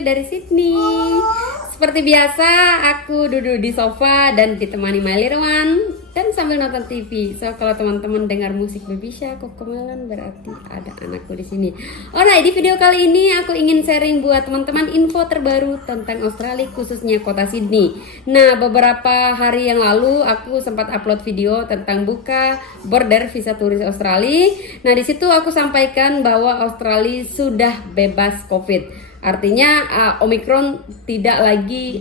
kembali dari Sydney. Seperti biasa, aku duduk di sofa dan ditemani Mailirwan dan sambil nonton TV. So, kalau teman-teman dengar musik Bebisha, Cocomelon, berarti ada anakku di sini. Alright, di video kali ini aku ingin sharing buat teman-teman info terbaru tentang Australia, khususnya kota Sydney. Nah, beberapa hari yang lalu aku sempat upload video tentang buka border visa turis Australia. Nah, di situ aku sampaikan bahwa Australia sudah bebas COVID. Artinya Omicron tidak lagi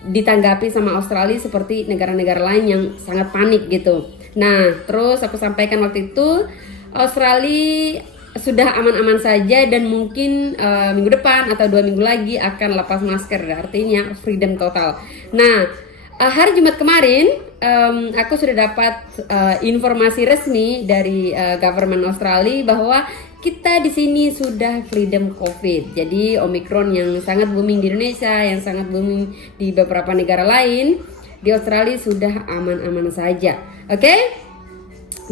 ditanggapi sama Australia seperti negara-negara lain yang sangat panik gitu. Nah, terus aku sampaikan waktu itu Australia sudah aman-aman saja dan mungkin minggu depan atau 2 minggu lagi akan lepas masker, artinya freedom total. Nah, hari Jumat kemarin aku sudah dapat informasi resmi dari government Australia bahwa kita di sini sudah freedom COVID. Jadi Omicron yang sangat booming di Indonesia, yang sangat booming di beberapa negara lain, di Australia sudah aman-aman saja. Oke?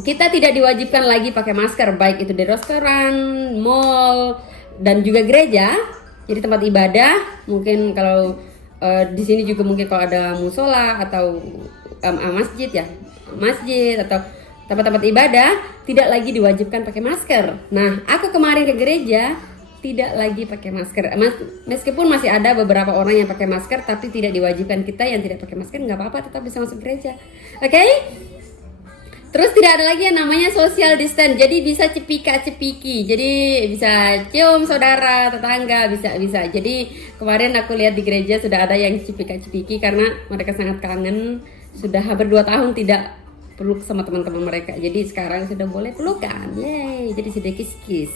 Kita tidak diwajibkan lagi pakai masker, baik itu di restoran, mall, dan juga gereja. Jadi tempat ibadah, mungkin kalau di sini juga mungkin kalau ada musola atau masjid atau tempat-tempat ibadah tidak lagi diwajibkan pakai masker. Nah, aku kemarin ke gereja tidak lagi pakai masker. Meskipun masih ada beberapa orang yang pakai masker, tapi tidak diwajibkan. Kita yang tidak pakai masker nggak apa-apa, tetap bisa masuk gereja. Oke? Terus tidak ada lagi yang namanya social distance. Jadi bisa cepika-cepiki. Jadi bisa cium saudara, tetangga, bisa. Jadi kemarin aku lihat di gereja sudah ada yang cepika-cepiki karena mereka sangat kangen. Sudah hampir 2 tahun tidak peluk sama teman-teman mereka. Jadi sekarang sudah boleh pelukan. Yeay, jadi sudah kiss-kiss.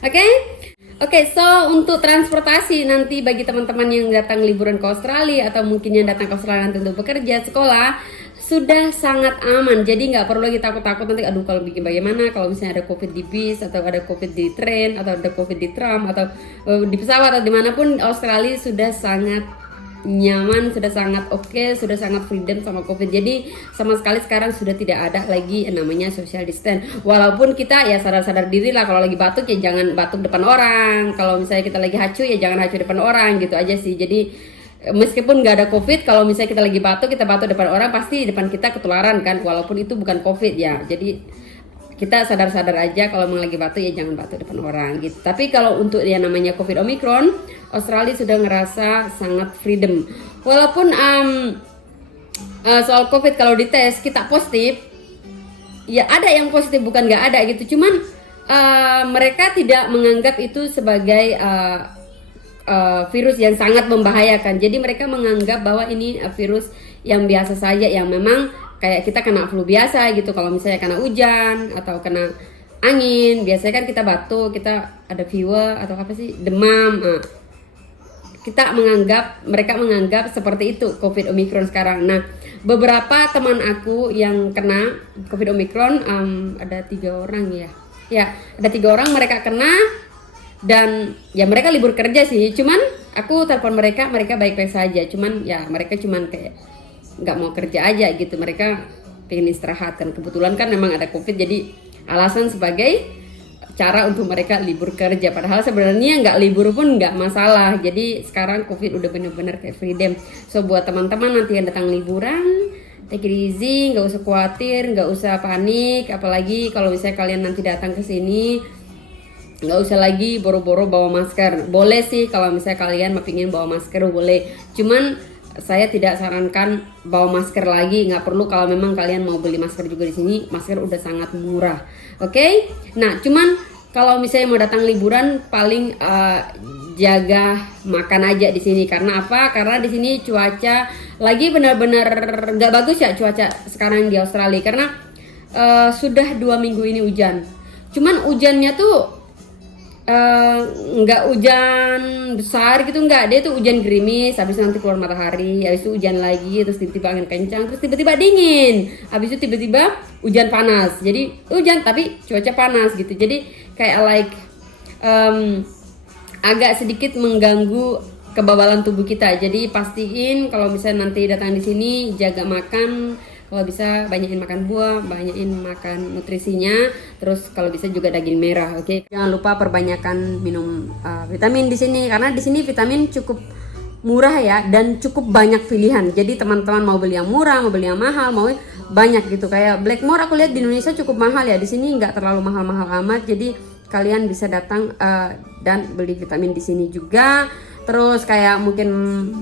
Oke, so untuk transportasi nanti bagi teman-teman yang datang liburan ke Australia atau mungkin yang datang ke Australia nanti untuk bekerja, sekolah, sudah sangat aman. Jadi nggak perlu lagi takut-takut nanti aduh kalau bikin bagaimana kalau misalnya ada COVID di bis atau ada COVID di train atau ada COVID di tram atau di pesawat atau dimanapun. Australia sudah sangat nyaman, sudah sangat oke, sudah sangat freedom sama COVID. Jadi sama sekali sekarang sudah tidak ada lagi namanya social distance. Walaupun kita ya sadar-sadar diri lah, kalau lagi batuk ya jangan batuk depan orang. Kalau misalnya kita lagi hacu ya jangan hacu depan orang, gitu aja sih. Jadi meskipun nggak ada COVID, kalau misalnya kita lagi batuk, kita batuk depan orang, pasti depan kita ketularan kan, walaupun itu bukan COVID ya. Jadi kita sadar-sadar aja kalau mau lagi batuk ya jangan batuk depan orang gitu. Tapi kalau untuk yang namanya COVID Omicron, Australia sudah ngerasa sangat freedom. Walaupun soal COVID kalau dites kita positif, ya ada yang positif bukan nggak ada gitu. Cuman mereka tidak menganggap itu sebagai virus yang sangat membahayakan. Jadi mereka menganggap bahwa ini virus yang biasa saja, yang memang kayak kita kena flu biasa gitu. Kalau misalnya kena hujan atau kena angin, biasanya kan kita batuk, kita ada fever atau apa sih, demam. Mereka menganggap seperti itu COVID Omicron sekarang. Nah, beberapa teman aku yang kena COVID Omicron, ada 3 orang ya. Ya, ada 3 orang mereka kena dan ya mereka libur kerja sih. Cuman aku telepon mereka baik-baik saja. Cuman ya mereka cuman kayak nggak mau kerja aja gitu, mereka pengen istirahat kan, kebetulan kan memang ada COVID, jadi alasan sebagai cara untuk mereka libur kerja, padahal sebenarnya nggak libur pun nggak masalah. Jadi sekarang COVID udah bener-bener kayak freedom. So buat teman-teman nanti yang datang liburan, take it easy, nggak usah khawatir, nggak usah panik, apalagi kalau misalnya kalian nanti datang ke sini nggak usah lagi boro-boro bawa masker. Boleh sih kalau misalnya kalian mau pingin bawa masker boleh, cuman saya tidak sarankan bawa masker lagi, nggak perlu. Kalau memang kalian mau beli masker juga di sini, masker udah sangat murah. Oke? Nah, cuman kalau misalnya mau datang liburan, paling jaga makan aja di sini. Karena apa? Karena di sini cuaca lagi benar-benar nggak bagus ya cuaca sekarang di Australia. Karena sudah 2 minggu ini hujan. Cuman hujannya tuh nggak hujan besar gitu, nggak, dia tuh hujan gerimis, habis nanti keluar matahari, habis itu hujan lagi, terus tiba-tiba angin kencang, terus tiba-tiba dingin, habis itu tiba-tiba hujan panas. Jadi hujan tapi cuaca panas gitu. Jadi kayak agak sedikit mengganggu kebabalan tubuh kita. Jadi pastiin kalau misalnya nanti datang di sini jaga makan, Kalau bisa banyakin makan buah, banyakin makan nutrisinya, terus kalau bisa juga daging merah, oke? Jangan lupa perbanyakan minum vitamin di sini, karena di sini vitamin cukup murah ya, dan cukup banyak pilihan. Jadi teman-teman mau beli yang murah, mau beli yang mahal, mau banyak gitu. Kayak Blackmore aku lihat di Indonesia cukup mahal ya, di sini nggak terlalu mahal-mahal amat. Jadi kalian bisa datang dan beli vitamin di sini juga. Terus kayak mungkin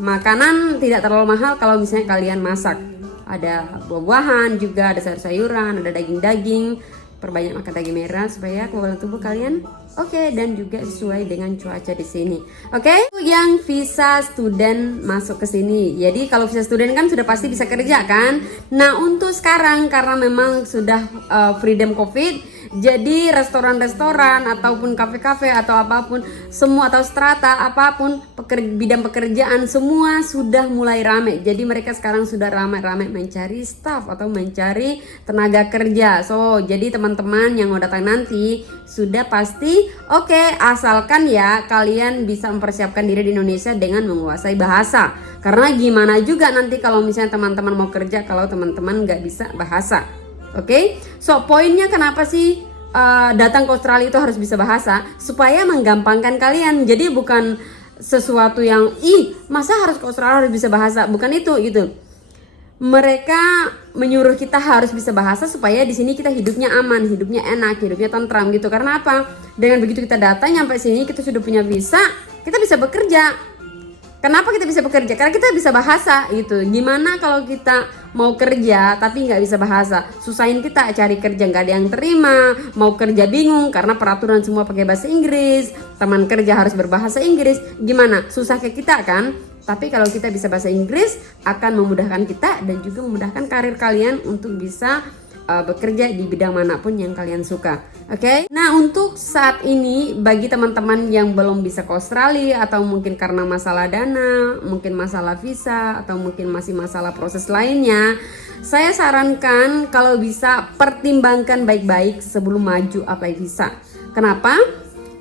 makanan tidak terlalu mahal kalau misalnya kalian masak. Ada buah-buahan juga, ada sayur-sayuran, ada daging-daging. Perbanyak makan daging merah supaya kekebalan tubuh kalian oke, dan juga sesuai dengan cuaca di sini. Oke, yang visa student masuk ke sini. Jadi kalau visa student kan sudah pasti bisa kerja kan. Nah, untuk sekarang karena memang sudah freedom COVID, jadi restoran-restoran ataupun kafe-kafe atau apapun, semua atau strata apapun bidang pekerjaan semua sudah mulai ramai. Jadi mereka sekarang sudah ramai-ramai mencari staff atau mencari tenaga kerja. So, jadi teman-teman yang mau datang nanti sudah pasti oke, asalkan ya kalian bisa mempersiapkan diri di Indonesia dengan menguasai bahasa. Karena gimana juga nanti kalau misalnya teman-teman mau kerja kalau teman-teman nggak bisa bahasa. Oke, so poinnya kenapa sih datang ke Australia itu harus bisa bahasa? Supaya menggampangkan kalian. Jadi bukan sesuatu yang masa harus ke Australia harus bisa bahasa, bukan itu gitu. Mereka menyuruh kita harus bisa bahasa supaya di sini kita hidupnya aman, hidupnya enak, hidupnya tentram gitu. Karena apa? Dengan begitu kita datang nyampe sini kita sudah punya visa, kita bisa bekerja. Kenapa kita bisa bekerja? Karena kita bisa bahasa gitu. Gimana kalau kita mau kerja tapi nggak bisa bahasa? Susahin kita cari kerja, nggak ada yang terima. Mau kerja bingung karena peraturan semua pakai bahasa Inggris. Teman kerja harus berbahasa Inggris. Gimana? Susah kayak kita kan? Tapi kalau kita bisa bahasa Inggris akan memudahkan kita dan juga memudahkan karir kalian untuk bisa bekerja di bidang manapun yang kalian suka. Oke? Nah, untuk saat ini bagi teman-teman yang belum bisa ke Australia atau mungkin karena masalah dana, mungkin masalah visa atau mungkin masih masalah proses lainnya, saya sarankan kalau bisa pertimbangkan baik-baik sebelum maju apply visa. Kenapa?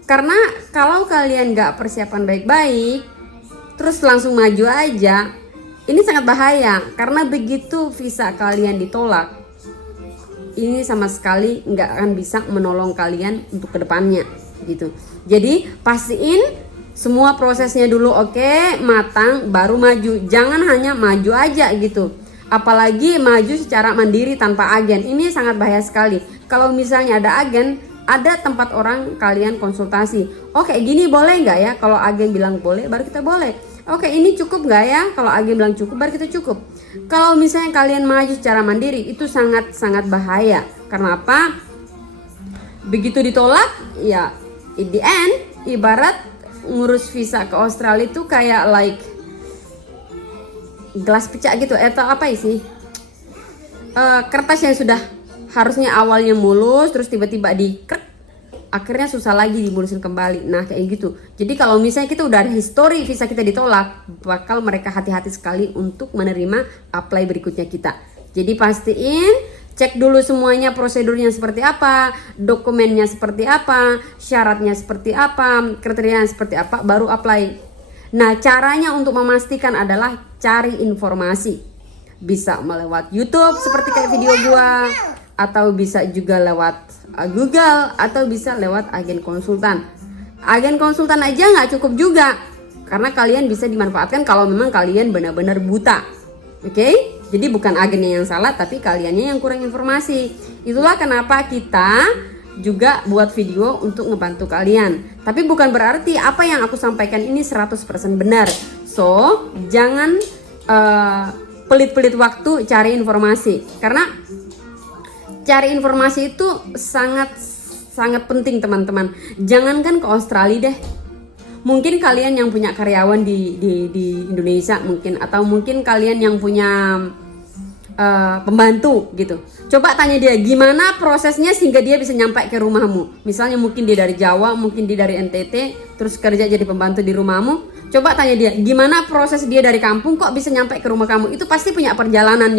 Karena kalau kalian nggak persiapan baik-baik terus langsung maju aja, ini sangat bahaya. Karena begitu visa kalian ditolak, ini sama sekali nggak akan bisa menolong kalian untuk kedepannya gitu. Jadi pastiin semua prosesnya dulu oke, matang, baru maju. Jangan hanya maju aja gitu. Apalagi maju secara mandiri tanpa agen. Ini sangat bahaya sekali. Kalau misalnya ada agen, ada tempat orang kalian konsultasi. Oke, gini boleh nggak ya? Kalau agen bilang boleh, baru kita boleh. Oke, ini cukup nggak ya? Kalau agen bilang cukup, baru kita cukup. Kalau misalnya kalian maju secara mandiri, itu sangat-sangat bahaya. Karena apa? Begitu ditolak, ya in the end, ibarat ngurus visa ke Australia itu kayak like gelas pecah gitu. Atau apa sih? Kertas yang sudah harusnya awalnya mulus, terus tiba-tiba dikrek, akhirnya susah lagi dimulusin kembali. Nah kayak gitu. Jadi kalau misalnya kita udah ada histori visa kita ditolak, bakal mereka hati-hati sekali untuk menerima apply berikutnya kita. Jadi pastiin cek dulu semuanya, prosedurnya seperti apa, dokumennya seperti apa, syaratnya seperti apa, kriterianya seperti apa, baru apply. Nah caranya untuk memastikan adalah cari informasi. Bisa melewat YouTube seperti kayak video gua, atau bisa juga lewat Google, atau bisa lewat agen konsultan. Agen konsultan aja nggak cukup juga, karena kalian bisa dimanfaatkan kalau memang kalian benar-benar buta. Oke? Jadi bukan agennya yang salah, tapi kaliannya yang kurang informasi. Itulah kenapa kita juga buat video untuk ngebantu kalian. Tapi bukan berarti apa yang aku sampaikan ini 100% benar. So, jangan pelit-pelit waktu cari informasi, karena cari informasi itu sangat penting teman-teman. Jangankan ke Australia deh, mungkin kalian yang punya karyawan di Indonesia mungkin, atau mungkin kalian yang punya pembantu gitu, coba tanya dia gimana prosesnya sehingga dia bisa nyampe ke rumahmu. Misalnya mungkin dia dari Jawa, mungkin dia dari NTT, terus kerja jadi pembantu di rumahmu. Coba tanya dia gimana proses dia dari kampung kok bisa nyampe ke rumah kamu. Itu pasti punya perjalanan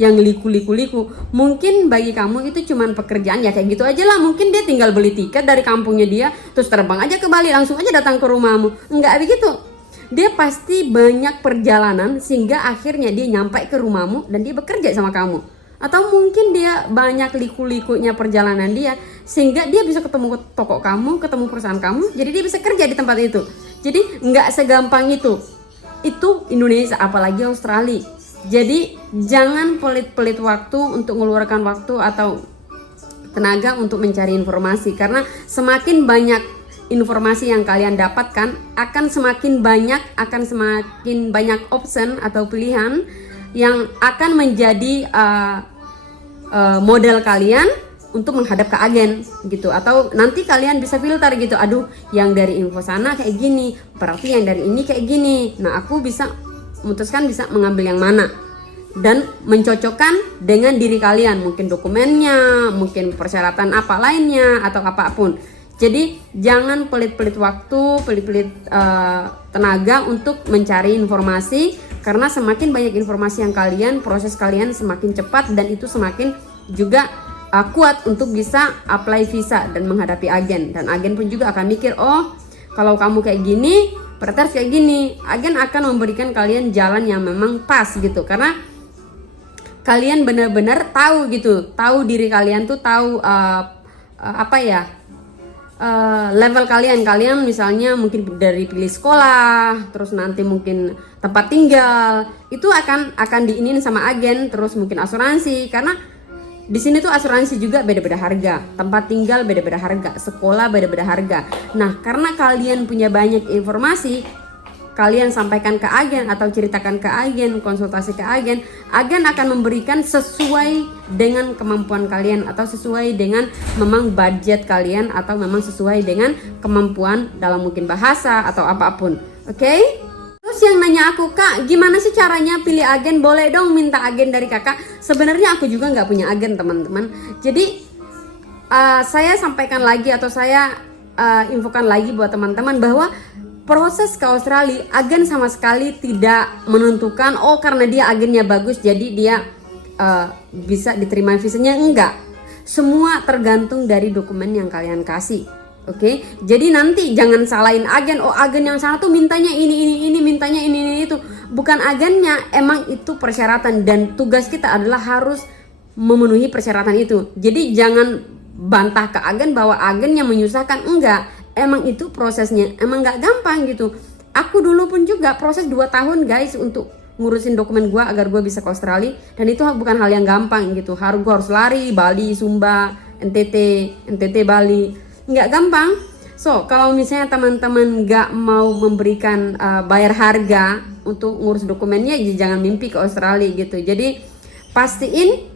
yang liku-liku. Mungkin bagi kamu itu cuman pekerjaan ya kayak gitu aja lah. Mungkin dia tinggal beli tiket dari kampungnya dia, terus terbang aja ke Bali, langsung aja datang ke rumahmu. Enggak begitu. Dia pasti banyak perjalanan sehingga akhirnya dia nyampe ke rumahmu dan dia bekerja sama kamu. Atau mungkin dia banyak liku-likunya perjalanan dia, sehingga dia bisa ketemu toko kamu, ketemu perusahaan kamu, jadi dia bisa kerja di tempat itu. Jadi nggak segampang itu. Itu Indonesia, apalagi Australia. Jadi jangan pelit-pelit waktu untuk mengeluarkan waktu atau tenaga untuk mencari informasi, karena semakin banyak informasi yang kalian dapatkan, akan semakin banyak option atau pilihan yang akan menjadi model kalian untuk menghadap ke agen gitu. Atau nanti kalian bisa filter gitu, aduh yang dari info sana kayak gini, berarti yang dari ini kayak gini. Nah aku bisa memutuskan bisa mengambil yang mana dan mencocokkan dengan diri kalian, mungkin dokumennya, mungkin persyaratan apa lainnya atau apapun. Jadi jangan pelit-pelit waktu, pelit-pelit tenaga untuk mencari informasi, karena semakin banyak informasi yang kalian, proses kalian semakin cepat dan itu semakin juga kuat untuk bisa apply visa dan menghadapi agen. Dan agen pun juga akan mikir, oh kalau kamu kayak gini, berarti harus kayak gini. Agen akan memberikan kalian jalan yang memang pas gitu, karena kalian benar-benar tahu gitu, tahu diri kalian tuh, tahu level kalian misalnya mungkin dari pilih sekolah, terus nanti mungkin tempat tinggal, itu akan diinin sama agen, terus mungkin asuransi, karena di sini tuh asuransi juga beda-beda harga, tempat tinggal beda-beda harga, sekolah beda-beda harga. Nah, karena kalian punya banyak informasi, kalian sampaikan ke agen atau ceritakan ke agen, konsultasi ke agen akan memberikan sesuai dengan kemampuan kalian atau sesuai dengan memang budget kalian atau memang sesuai dengan kemampuan dalam mungkin bahasa atau apapun. Oke? Terus yang nanya aku, Kak, gimana sih caranya pilih agen? Boleh dong minta agen dari kakak. Sebenarnya aku juga nggak punya agen, teman-teman. Jadi saya sampaikan lagi atau saya infokan lagi buat teman-teman bahwa proses ke Australia, agen sama sekali tidak menentukan oh karena dia agennya bagus jadi dia bisa diterima visanya. Enggak, semua tergantung dari dokumen yang kalian kasih. Oke, jadi nanti jangan salahin agen, oh agen yang sana tuh mintanya ini, mintanya ini itu. Bukan agennya, emang itu persyaratan dan tugas kita adalah harus memenuhi persyaratan itu. Jadi jangan bantah ke agen bahwa agen yang menyusahkan, enggak. Emang itu prosesnya, emang gak gampang gitu. Aku dulu pun juga proses 2 tahun guys untuk ngurusin dokumen gue agar gue bisa ke Australia. Dan itu bukan hal yang gampang gitu. Gue harus lari, Bali, Sumba, NTT, Bali. Gak gampang. So, kalau misalnya teman-teman gak mau memberikan bayar harga untuk ngurus dokumennya, ya jangan mimpi ke Australia gitu. Jadi pastiin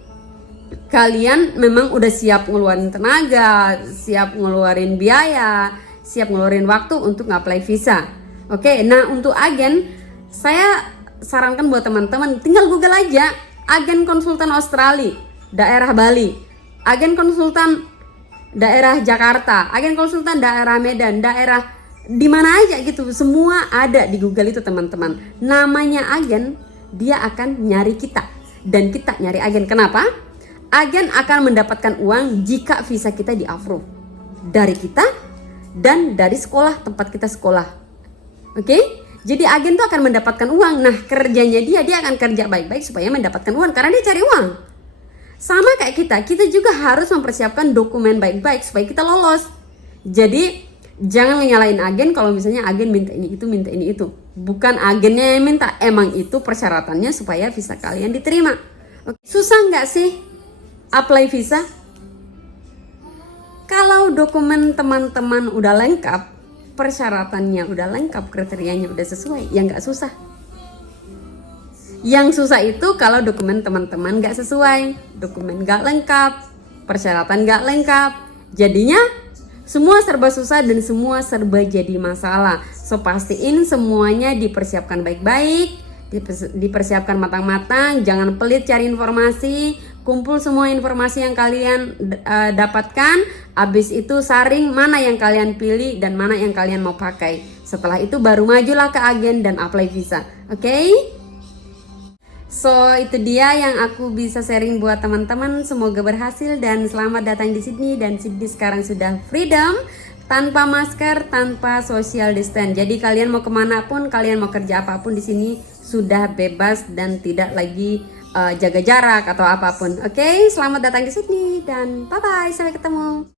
kalian memang udah siap ngeluarin tenaga, siap ngeluarin biaya, siap ngeluarin waktu untuk nge-apply visa. Oke, nah untuk agen, saya sarankan buat teman-teman tinggal Google aja agen konsultan Australia, daerah Bali, agen konsultan daerah Jakarta, agen konsultan daerah Medan, daerah di mana aja gitu, semua ada di Google itu teman-teman. Namanya agen, dia akan nyari kita dan kita nyari agen. Kenapa? Agen akan mendapatkan uang jika visa kita di-approve dari kita dan dari sekolah tempat kita sekolah. Oke? Jadi agen tuh akan mendapatkan uang. Nah, kerjanya dia akan kerja baik-baik supaya mendapatkan uang karena dia cari uang. Sama kayak kita juga harus mempersiapkan dokumen baik-baik supaya kita lolos. Jadi jangan nyalain agen kalau misalnya agen minta ini itu. Bukan agennya yang minta, emang itu persyaratannya supaya visa kalian diterima. Oke. Susah nggak sih apply visa? Kalau dokumen teman-teman udah lengkap, persyaratannya udah lengkap, kriterianya udah sesuai, ya nggak susah. Yang susah itu kalau dokumen teman-teman nggak sesuai, dokumen nggak lengkap, persyaratan nggak lengkap, jadinya semua serba susah dan semua serba jadi masalah. So pastiin semuanya dipersiapkan baik-baik, dipersiapkan matang-matang, jangan pelit cari informasi. Kumpul semua informasi yang kalian dapatkan, habis itu saring mana yang kalian pilih dan mana yang kalian mau pakai. Setelah itu baru majulah ke agen dan apply visa. Oke? So itu dia yang aku bisa sharing buat teman-teman. Semoga berhasil dan selamat datang di Sydney. Dan Sydney sekarang sudah freedom, tanpa masker, tanpa social distance. Jadi kalian mau kemana pun, kalian mau kerja apapun di sini sudah bebas dan tidak lagi jaga jarak atau apapun. Oke, selamat datang di Sydney dan bye bye, sampai ketemu.